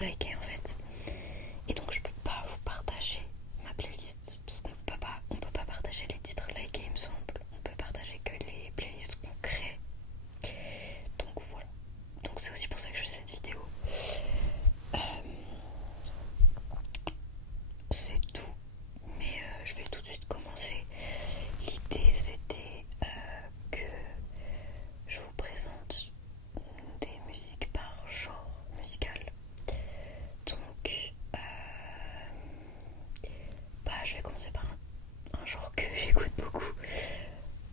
likés en fait. Et donc je peux pas vous partager ma playlist parce on peut pas partager les titres likés, il me semble. On peut partager que les playlists qu'on crée. Donc voilà. Donc c'est aussi pour ça que je fais cette vidéo. C'est tout. Mais je vais tout de suite commencer. L'idée c'était que je vous présente des musiques par genre musical. Donc je vais commencer par un genre que j'écoute beaucoup.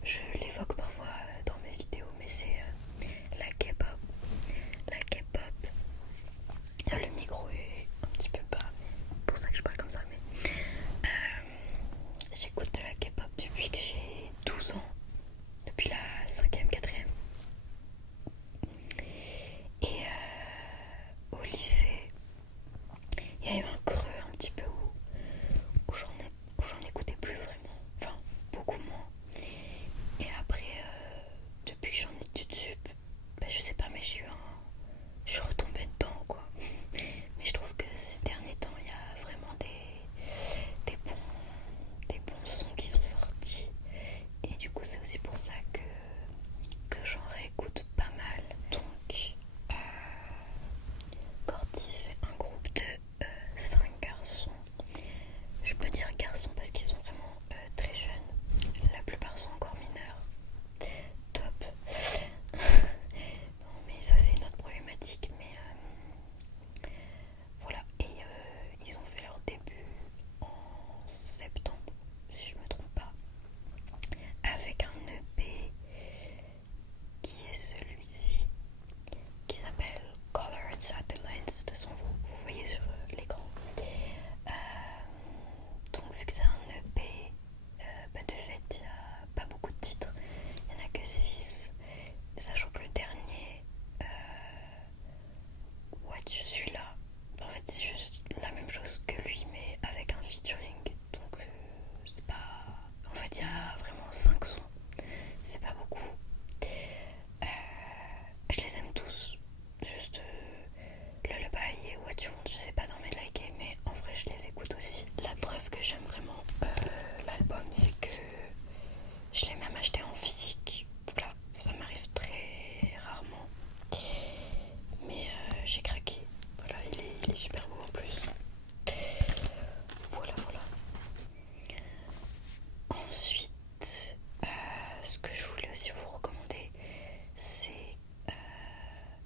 Je l'évoque parfois dans mes vidéos, mais c'est la K-pop. La K-pop. Le micro est un petit peu bas, mais c'est pour ça que je parle comme ça. Mais j'écoute de la K-pop depuis que j'ai 12 ans, depuis la 5e, 4e. Et au lycée, il y a eu un creux un petit peu où j'en écoutais plus vraiment, enfin beaucoup moins. Et après, depuis que j'en ai études sup, je sais pas, mais je suis retombée dedans quoi. Mais je trouve que ces derniers temps, il y a vraiment des bons sons qui sont sortis. Et du coup, c'est aussi pour ça que j'en réécoute pas mal. Donc, Corty, c'est un groupe de 5 garçons. Je peux dire garçons parce qu'ils sont vraiment très jeunes. La plupart sont encore mineurs. Top. Non, mais ça, c'est une autre problématique. Mais voilà. Et ils ont fait leur début en septembre, si je me trompe pas, avec un EP qui est celui-ci, qui s'appelle Color Inside the Lens. De toute façon, vous voyez sur l'écran. Donc, vu que c'est un EP, de fait, il n'y a pas beaucoup de titres. Il n'y en a que 6. Sachant que le dernier, je suis là. En fait, c'est juste la même chose que lui, mais avec un featuring. Donc, c'est pas. En fait, il y a vraiment 5 sons. C'est pas beaucoup. Je les aime tous. Juste Lullaby et What You Want, je sais pas dans mes likés, mais en vrai, je les écoute aussi. La preuve que j'aime vraiment l'album, c'est que je l'ai même acheté en physique. Voilà, ça m'arrive très rarement. Mais j'ai craqué. Voilà, il est super beau en plus. Voilà. Ensuite, ce que je voulais aussi vous recommander, c'est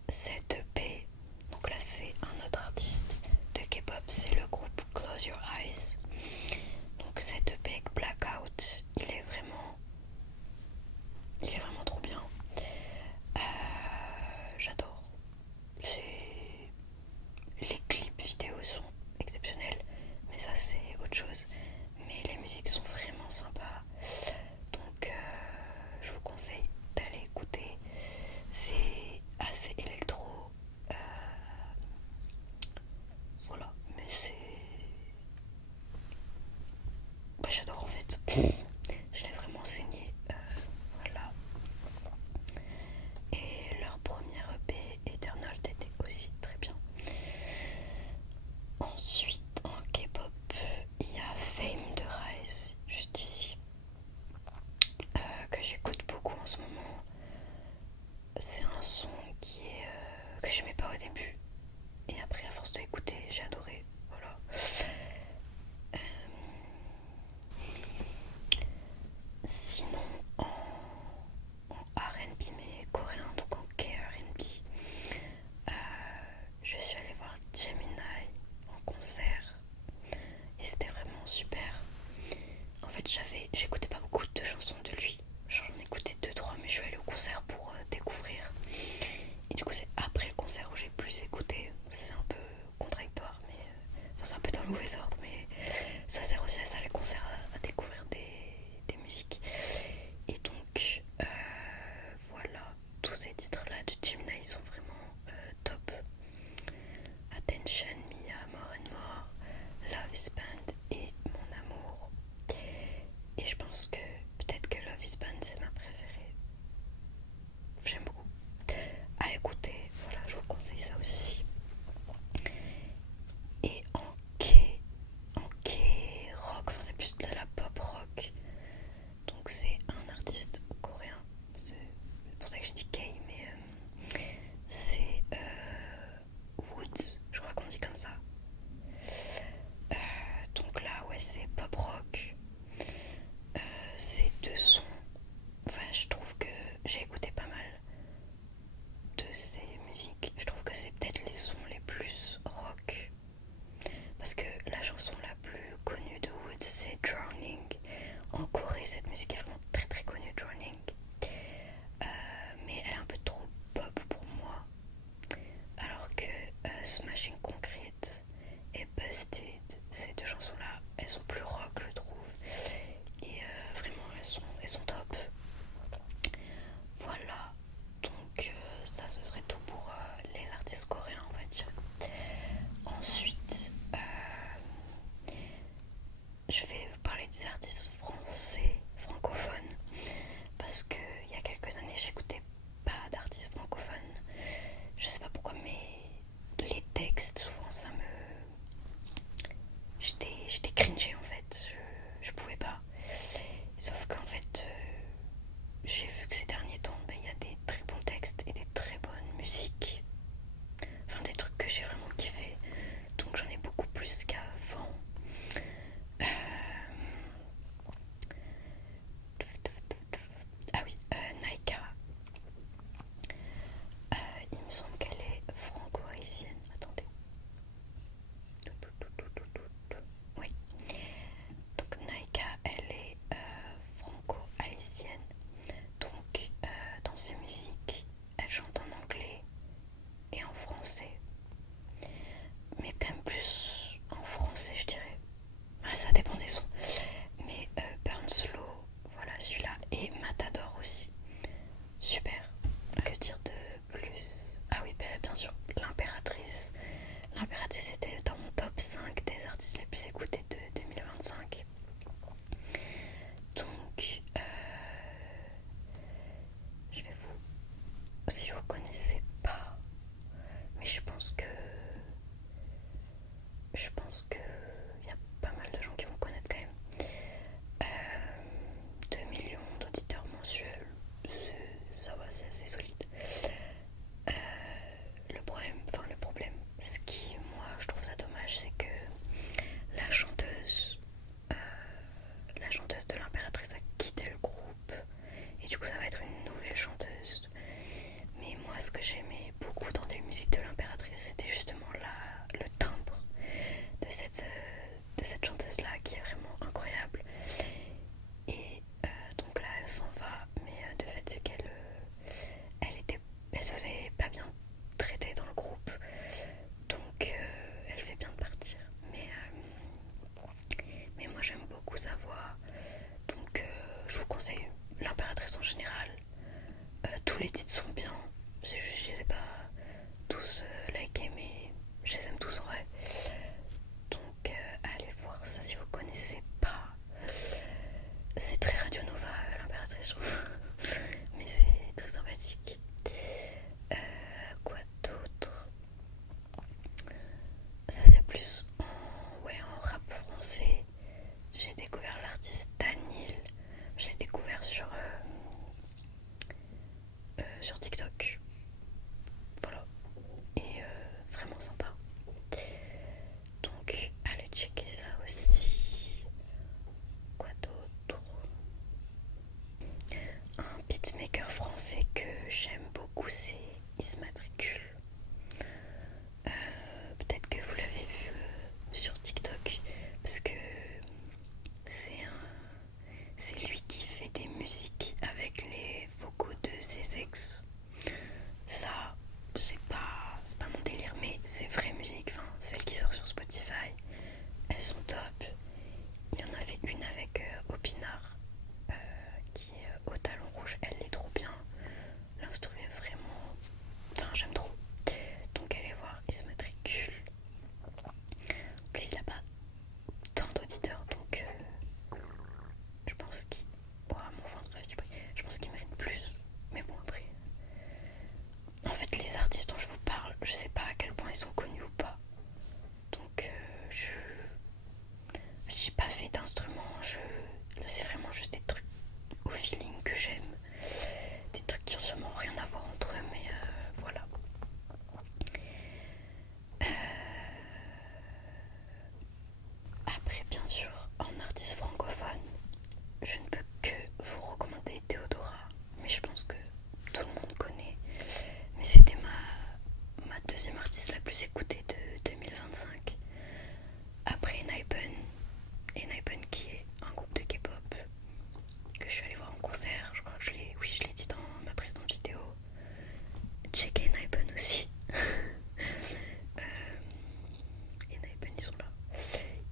cette EP. Donc là, c'est un autre artiste de K-pop, c'est le groupe Close Your Eyes. Donc cette EP Blackout, il est vraiment trop bien. J'adore. Les clips vidéo sont exceptionnels, mais ça c'est autre chose. Mais les musiques sont vraiment sympas. Donc je vous conseille d'aller écouter. C'est assez électro. Voilà, mais c'est. J'adore en fait. Je l'ai vraiment saigné. Voilà. Et leur première EP, Eternal, était aussi très bien. Ensuite, en K-pop, il y a Fame de Rise, juste ici, que j'écoute beaucoup en ce moment. C'est un son que j'aimais pas au début. Et après, à force de l'écouter, j'ai adoré. Voilà. Sinon, en R&B, mais coréen, donc en K-R&B, je suis allée voir Gemini en concert et c'était vraiment super. En fait, j'écoutais pas beaucoup de chansons de lui. J'en écoutais 2-3, mais je suis allée au concert pour découvrir. Et du coup, c'est après le concert où j'ai plus écouté. C'est un peu contradictoire, mais c'est un peu dans le mauvais ordre, mais ça sert aussi à ça, les concerts, à découvrir des musiques. Et donc, voilà, tous ces titres-là de Gemini sont vraiment top. Attention, Mia, More and More, Love is Band et Mon Amour. Et je pense que peut-être que Love is Band c'est ma préférée. J'aime beaucoup. À écouter, voilà, je vous conseille ça aussi. ces deux chansons-là, elles sont plus rock, je trouve. Et vraiment, elles sont top. Voilà. Donc ça, ce serait tout pour les artistes coréens, on va dire. Ensuite, je vais vous parler des artistes français, francophones. Parce qu'il y a quelques années, j'écoutais pas d'artistes francophones. Je sais pas pourquoi, mais les textes, souvent, ça me... J'étais cringée en fait.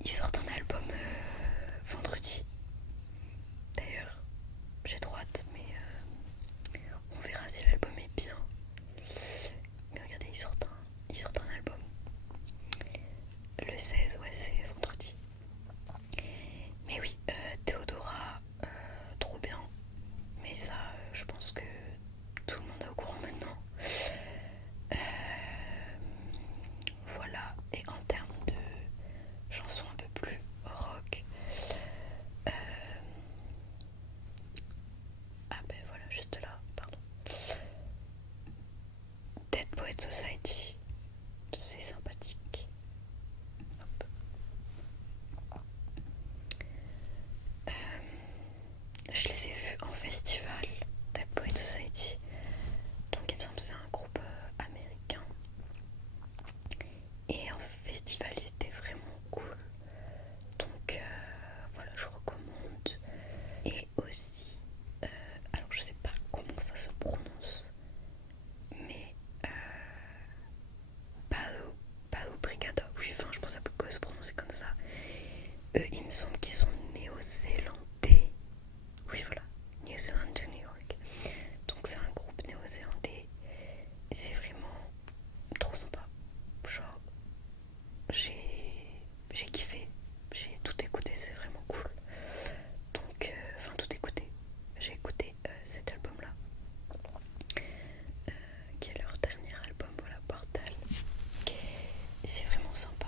ils sortent un album vendredi. D'ailleurs, j'ai trop hâte, mais on verra si l'album est bien. Mais regardez, ils sortent un album. Le 16, ouais, c'est vendredi. Mais oui, Théodora, trop bien. Mais ça, je pense que tout le monde est au courant maintenant. Voilà, et en termes de chansons un peu plus rock, ah ben voilà, juste là, pardon. Dead Poets Society, c'est sympathique. Hop. Je les ai vus en festival, Dead Poets Society. Donc il me semble que c'est un groupe américain. Et en festival, c'était vraiment cool. Donc voilà, je recommande. Et aussi, alors je sais pas comment ça se prononce, mais Pao Brigada, oui, enfin je pense que ça se prononcer comme ça. Eux, il me semble qu'ils sont néo-zélandais. Oui, voilà, New Zealand to New York. Donc c'est un groupe néo-zélandais. Et c'est vraiment trop sympa. Genre, j'ai kiffé. J'ai tout écouté, c'est vraiment cool. Donc, enfin tout écouté. J'ai écouté cet album-là. Qui est leur dernier album, voilà, Portal. Et c'est vraiment sympa.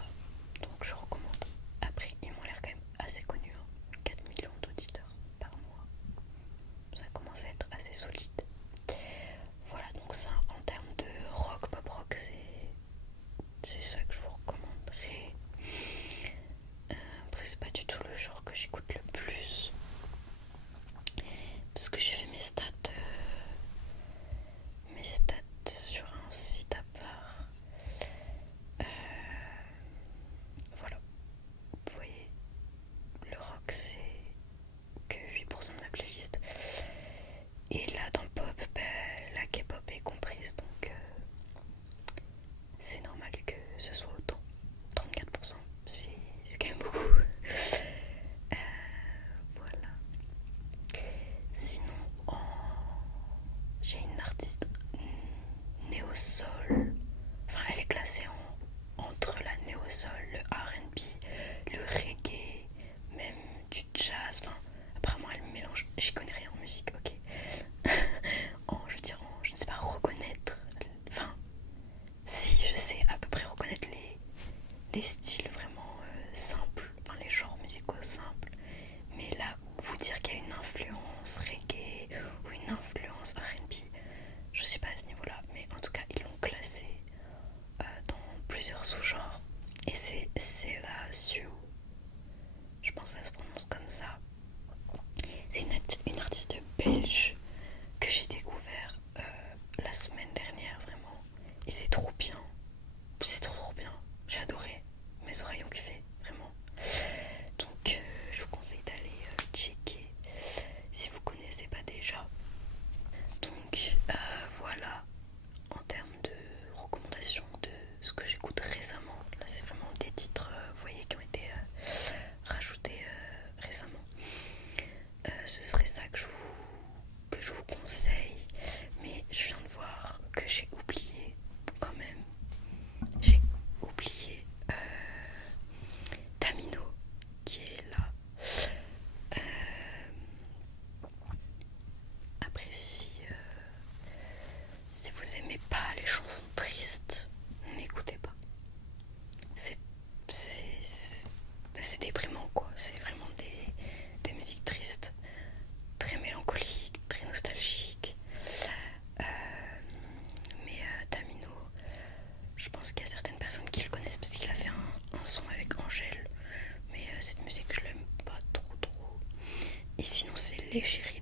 Donc je recommande. Après, ils m'ont l'air quand même assez connus. 4 millions d'auditeurs par mois. Ça commence à être assez solide. Voilà, donc ça, en termes de rock, pop rock, c'est ça que je vous recommanderais. Après, c'est pas du tout le genre que j'écoute le plus. Parce que j'ai fait mes stats sur un site à part. Voilà, vous voyez, le rock c'est que 8% de ma playlist. Et là dans pop, la K-pop est comprise, donc c'est normal que ce soit autant. 34%, c'est quand même beaucoup. Voilà. Sinon, j'ai une artiste néo-soul. Enfin, elle est classée entre la néo-soul, le R&B, le reggae, même du jazz. Enfin, apparemment, elle mélange. J'y connais rien en musique, ok. Je ne sais pas reconnaître. Enfin, si, je sais à peu près reconnaître les styles vraiment simples, enfin les genres musicaux simples. Mais là, vous dire qu'il y a une influence reggae ou une influence R&B, je sais pas à ce niveau-là, mais en tout cas, ils l'ont classé dans plusieurs sous-genres. Et c'est la Sue. Je pense que ça se prononce comme ça. C'est une artiste belge que j'ai découvert la semaine dernière, vraiment. Et c'est trop bien. C'est trop bien. J'ai adoré. Mes oreilles ont kiffé, vraiment. Donc je vous conseille d'aller checker si vous connaissez pas déjà. Donc voilà, en termes de recommandations de ce que j'écoute récemment, là c'est vraiment des titres, vous voyez, qui ont été rajoutés récemment. Ce serait ça que je vous conseille, mais je viens de voir que j'ai oublié quand même. J'ai oublié Tamino qui est là. Après, si vous aimez pas les chansons tristes, n'écoutez pas. C'est déprimant quoi. C'est vraiment des musiques tristes, très mélancoliques, très nostalgiques. Mais Tamino, je pense qu'il y a certaines personnes qui le connaissent parce qu'il a fait un son avec Angèle. Mais cette musique, je l'aime pas trop. Et sinon, c'est l'Égérie